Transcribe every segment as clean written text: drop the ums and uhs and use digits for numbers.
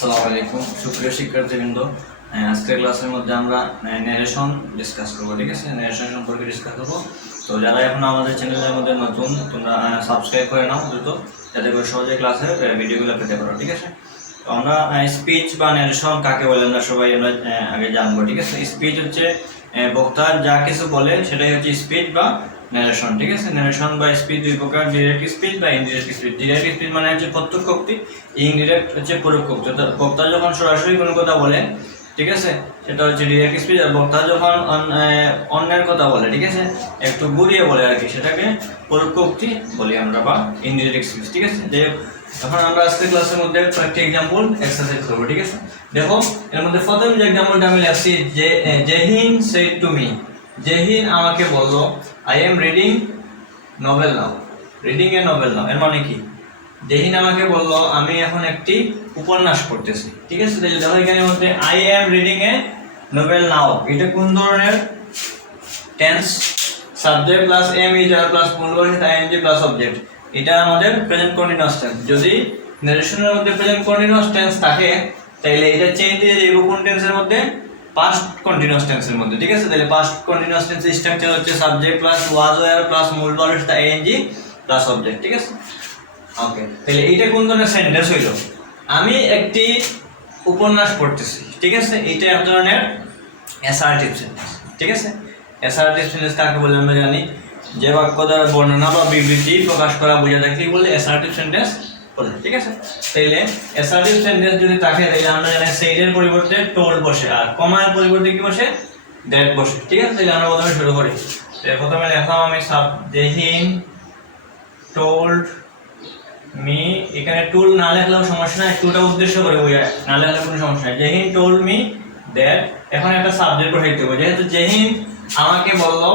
আসসালামু আলাইকুম সুপ্রিয় শিক্ষার্থীবৃন্দ। আজকের ক্লাসের মধ্যে আমরা ন্যারেশন ডিসকাস করব। ঠিক আছে, ন্যারেশন সম্পর্কে ডিসকাস করব। তো যারা এখন আমাদের চ্যানেলের মধ্যে নতুন, তোমরা সাবস্ক্রাইব করে নাও দ্রুত, যাতে করে সহজে ক্লাসের ভিডিওগুলো পেতে পারো। ঠিক আছে, তো আমরা স্পিচ বা ন্যারেশন কাকে বলে আমরা সবাই আগে জানবো। ঠিক আছে, স্পিচ হচ্ছে বক্তা যা কিছু বলে সেটাই হচ্ছে স্পিচ বা ন্যারেশন। ঠিক আছে, ন্যারেশন বা স্পিচ দুই প্রকার, ডিরেক্ট স্পিচ বা ইনডিরেক্ট স্পিচ। ডিরেক্ট স্পিচ মানে হচ্ছে প্রত্যক্ষ উক্তি, ইনডিরেক্ট হচ্ছে পরোক্ষ উক্তি। বক্তা যখন সরাসরি কোনো কথা বলে, ঠিক আছে, সেটা হচ্ছে ডিরেক্ট স্পিচ। আর বক্তা যখন অন্যের কথা বলে, ঠিক আছে, একটু ঘুরিয়ে বলে আর কি, সেটাকে পরোক্ষ উক্তি বলি আমরা বা ইনডিরেক্ট স্পিচ। ঠিক আছে, যে এখন আমরা আজকে ক্লাসের মধ্যে কয়েকটি এক্সাম্পল এক্সারসাইজ করবো। ঠিক আছে, দেখো এর মধ্যে প্রথম যে এক্সাম্পলটা আমি লিখছি, যে Jehin said to me, Jehin আমাকে বললো I am reading novel now, reading a novel now. এর মানে কি, জেহিন আমাকে বললো আমি এখন একটি উপন্যাস পড়তেছি। ঠিক আছে, তাহলে দেখো এখানে মধ্যে I am reading a novel now, এটা কোন ধরনের tense? Subject plus am is are plus মূলবাচক আইএনজি প্লাস অবজেক্ট। এটা আমাদের প্রেজেন্ট কন্টিনিউয়াস টেন্স। যদি নারেশনের মধ্যে প্রেজেন্ট কন্টিনিউয়াস টেন্স থাকে, তাহলে এটা চেঞ্জ দিয়ে যাবে কোন টেন্সের মধ্যে? পাস্ট কন্টিনিউয়াস টেন্সের মধ্যে। ঠিক আছে, তাহলে পাস্ট কন্টিনিউয়াস টেন্সের স্ট্রাকচার হচ্ছে subject plus was were plus মূলবাচক আইএনজি প্লাস অবজেক্ট। ঠিক আছে, ওকে, তাহলে এইটা কোন ধরনের সেন্টেন্স হইল? আমি একটি উপন্যাস পড়তেছি। ঠিক আছে, এটা এক ধরনের অ্যাসার্টিভ সেন্টেন্স। ঠিক আছে, অ্যাসার্টিভ সেন্টেন্স কাকে বলে আমরা জানি? যে বাক্য দ্বারা বর্ণনা বা বিবৃতি প্রকাশ করা বোঝা যায় কি বলে? অ্যাসার্টিভ সেন্টেন্স বলে। ঠিক আছে, তাইলে অ্যাসার্টিভ সেন্টেন্স যদি থাকে, তাহলে আমরা জানি সেইডের পরিবর্তে টোল্ড বসে, আর কমার পরিবর্তে কি বসে? দ্যাট বসে। ঠিক আছে, তাহলে আমরা প্রথমে শুরু করি। প্রথমে লিখলাম আমি জেহিন টোল্ড মি, এখানে টুল না লেখলেও সমস্যা নাই, টুলটা উদ্দেশ্য করে বোঝায়, না লেখলে কোনো সমস্যা নাই। জেহিন টোল্ড মি দ্যাট, এখন একটা সাবজেক্ট বসাইতে হবে। যেহেতু জেহিন আমাকে বললো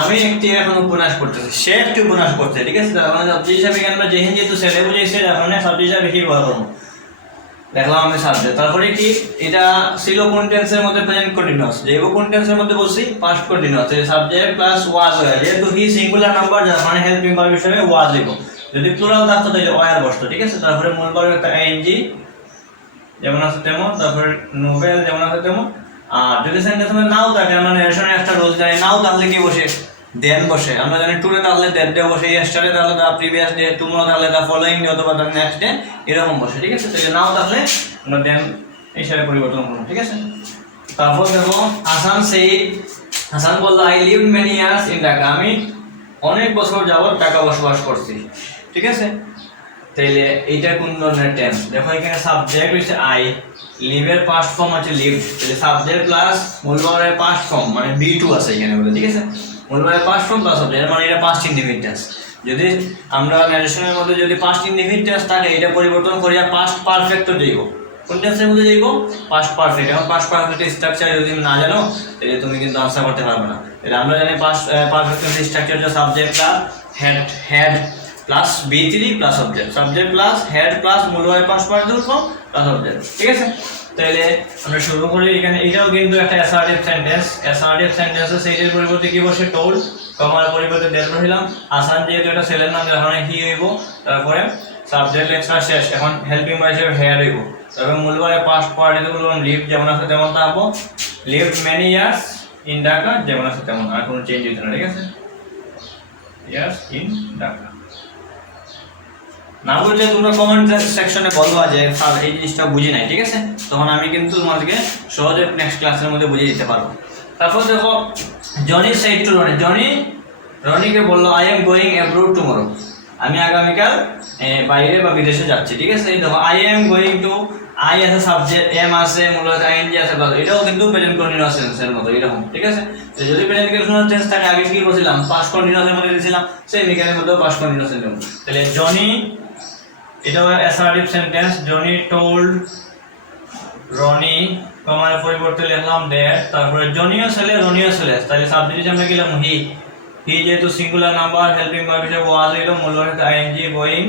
আমি একটি এখন উপন্যাস পড়তেছি, সে একটি উপন্যাস পড়ছে। ঠিক আছে, তার মানে সাবজেক্ট হিসাবে এখানে আমরা জেহিন যেহেতু ছেলে বুঝাইছে, এখন সাবজেক্ট হিসাবে কি ব্যবহার করবো? দেখলাম আমি সাবজেক্ট। তারপরে কি, এটা ছিল কোন টেন্সের মধ্যে? Present continuous. যেহেতু কোন টেন্সের মধ্যে বলছি? Past continuous. তাহলে সাবজেক্ট প্লাস ওয়াজ ওয়্যার, যেহেতু হি সিঙ্গুলার নাম্বার, যার মানে হেল্পিং ভার্ব হিসেবে ওয়াজ লিখব। যদি প্লুরাল থাকতো তাহলে ওয়্যার বসতো। ঠিক আছে, তারপরে মূল ভার্ব একটা আইএনজি যেমন আছে তেমন, তারপরে নোভেল যেমন আছে তেমন। আর যদি সেন্টেন্সে নাও থাকে, আমরা ন্যারেশনের একটা রুল জানি, নাও থাকলে কি বসে? দেন বসে। আমরা জানি টুডে থাকলে দ্যাট ডে বসে, ইয়েস্টারডে থাকলে দা প্রিভিয়াস ডে, টুমরো থাকলে দা ফলোইং ডে অথবা দা নেক্সট ডে, এরকম বসে। ঠিক আছে, তাহলে নাও থাকলে আমরা দেন হিসাবে পরিবর্তন করব। ঠিক আছে, তারপর দেখো হাসান সেইড, হাসান বলল I live many years in Dhaka, আমি অনেক বছর যাবত ঢাকা বসবাস করছি। ঠিক আছে, তাইলে এইটা কোন ধরনের টেন্স? দেখো এখানে সাবজেক্ট হচ্ছে আই, লিভের পাস্ট ফর্ম হচ্ছে লিভ, তাহলে সাবজেক্ট প্লাস মূলভাবের পাস্ট ফর্ম মানে বি2 আছে এখানে বলে। ঠিক আছে, মূলভাবের পাস্ট ফর্ম প্লাস সাবজেক্ট, মানে এটা পাস্ট ইনডিফিনিট টেন্স। যদি আমরা ন্যারেশনের মধ্যে যদি পাস্ট ইনডিফিনিট টেন্স থাকে, এটা পরিবর্তন করিয়া পাস্ট পারফেক্ট যাইব। কোন টেন্সের মধ্যে যাইব? Past perfect. এখন পাস্ট পারফেক্টের স্ট্রাকচার যদি না জানো, তাহলে তুমি কিন্তু আনসার করতে পারবে না। তাহলে আমরা জানি পাস্ট পারফেক্টের স্ট্রাকচার হচ্ছে subject plus had plus B3 plus object, subject plus had plus মূলভাবে past participle form plus object. ঠিক আছে, তাহলে আমরা শুরু করি। এখানে এটাও কিন্তু একটা অ্যাসার্টিভ সেন্টেন্স। অ্যাসার্টিভ সেন্টেন্সে সেইটার পরিবর্তে কি বসে? টোল্ড, কমার পরিবর্তে দ্যাট বসাইলাম। হাসান যেহেতু এটা ছেলের নাম, এখন হি হইব, তারপরে সাবজেক্ট লেখা শেষ, এখন হেল্পিং ভার্ব হিসেবে হেড হইব, তারপরে মূলভাবে পাস্ট পার্টিসিপল ফর্ম লিভ যেমন আছে তেমন থাকবো, live many years in Dhaka যেমন আছে তেমন, আর কোনো চেঞ্জ হইতো না। ঠিক আছে, ইয়ার্স ইন ঢাকা। না বুঝলে তোমরা কমেন্ট সেকশনে বলবা যে স্যার এই জিনিসটা বুঝি নাই। ঠিক আছে, তখন আমি কিন্তু তোমাদেরকে সহজে নেক্সট ক্লাসের মধ্যে বুঝিয়ে দিতে পারবো। তারপর দেখো জনি সেড টু রনি, রনিকে বললো I am going abroad tomorrow, আমি আগামীকাল বাইরে বা বিদেশে যাচ্ছি। ঠিক আছে, এই দেখো I am going to, I আছে সাবজেক্ট, এম আছে মূলত আইএনজি আছে, এটাও কিন্তু প্রেজেন্ট কন্টিনিউয়াস টেন্সের মতো এরকম। ঠিক আছে, যদি প্রেজেন্ট কন্টিনিউয়াস টেন্স থাকে, আগে কি বলছিলাম? পাস্ট কন্টিনিউয়াসের মধ্যে দিয়েছিলাম, সেই এখানের মধ্যেও পাস্ট কন্টিনিউয়াসের মধ্যে। তাহলে জনি, এটাও assertive sentence, Johnny told Ronny, কমার পরিবর্তে লিখলাম দ্যাট, তারপরে জনিও ছেলে রনিও ছেলে, তাহলে সাবজেক্ট আমরা গেলাম হি, যেহেতু সিঙ্গুলার নাম্বার, হেল্পিং ভার্ব হিসেবে ওয়াজ হইল, মূলভাবে আইএনজি গোয়িং,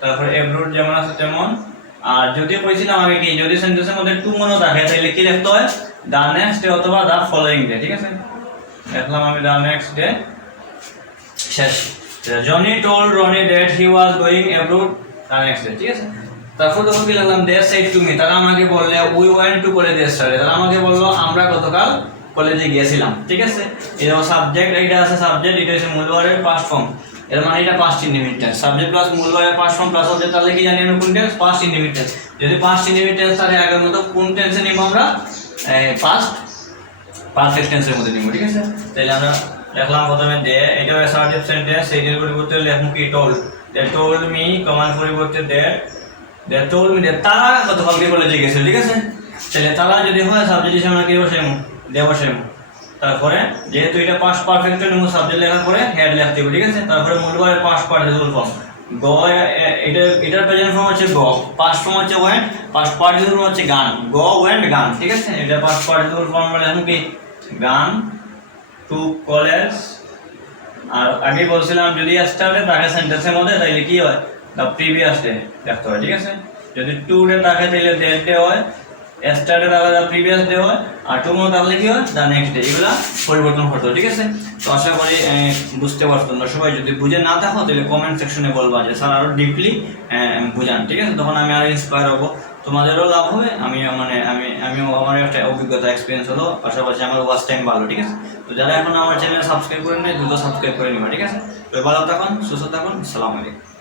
তারপরে অ্যাব্রড যেমন আছে তেমন। আর যদি কইছিলাম আগে কি, যদি সেন্টেন্সের মধ্যে টু মনো থাকে, তাহলে কি লিখতে হয়? দা নেক্সট ডে অথবা দা ফলোইং ডে। ঠিক আছে, লিখলাম আমি দা নেক্সট ডে, শেষ। Johnny told Ronny that he was going abroad the next day. ঠিক আছে, তারপর তখন কি লিখলাম দে সেড টু মি, তারা আমাকে বললে we went to college yesterday, তারা আমাকে বললো আমরা গতকাল কলেজে গিয়েছিলাম। ঠিক আছে, এই দেখো সাবজেক্ট এইটা আছে, সাবজেক্ট এটা হচ্ছে মূল ভার্বের পাস্ট ফর্ম, এর মানে এটা past indefinite tense, subject plus মূল ভার্বের পাস্ট ফর্ম প্লাস অবজেক্ট, তাহলে কি জানি আমরা কোন টেন্স? Past indefinite tense. যদি পাস্ট ইনডিফিনিট টেন্স তাহলে আগের মতো কোন টেন্সে নিব আমরা? পাস্ট পারফেক্ট টেন্সের মধ্যে নিব। ঠিক আছে, তাহলে আমরা লিখলাম প্রথমে দে, এটা অ্যাসার্টিভ সেন্টেন্স, এইটার পরিবর্তে লিখব কি টোল্ড, দে টোল্ড মি, কমার পরিবর্তে দে টোল্ড মি, তারা গতকালকে কলেজে গেছে। ঠিক আছে, তাহলে তারা যদি হয় সাবজেক্ট হিসেবে আমরা কি বসাইমু? দে বসাইমু। তারপরে যেহেতু এটা পাস্ট পারফেক্ট নিব, সাবজেক্ট লেখার পরে হেড লিখতে হবে। ঠিক আছে, তারপরে মূল ভার্বের পাস্ট পার্টিসিপল ফর্ম গ, এটার প্রেজেন্ট ফর্ম হচ্ছে গ, পাস্ট ফর্ম হচ্ছে ওয়েন্ট, পাস্ট পার্টিসিপল ফর্ম হচ্ছে গান, গ ওয়েন্ট গান। ঠিক আছে, এটা পাস্ট পার্টিসিপল ফর্ম মানে এখন কি গান টু কলেজ। আর আগে বলছিলাম যদি স্টার্টে থাকে সেন্টেন্সের মধ্যে তাহলে কি হয়? দ্য প্রিভিয়াস ডে লিখতে হয়। ঠিক আছে, যদি টু ডে থাকে তাহলে দ্যাট ডে হয়, স্টার্টে থাকলে দ্য প্রিভিয়াস ডে হয়, আর টুমরো থাকলে কি হয়? The next day. এগুলা পরিবর্তন করতে হয়। ঠিক আছে, তো আশা করি বুঝতে পারছো তোমরা সবাই। যদি বুঝে না থাকো তাহলে কমেন্ট সেকশনে বলবা যে স্যার আরো ডিপলি বুঝান। ঠিক আছে, তখন আমি আরো ইন্সপায়ার হবো, তোমাদেরও লাভ হবে, আমিও আমার একটা অভিজ্ঞতা এক্সপিরিয়েন্স হলো, পাশাপাশি আমার ওয়াচ টাইম ভালো। ঠিক আছে, তো যারা এখন আমার চ্যানেল সাবস্ক্রাইব করে নেয় দ্রুত সাবস্ক্রাইব করে নিবা। ঠিক আছে, তো ভালো থাকুন, সুস্থ থাকুন, আসসালামু আলাইকুম।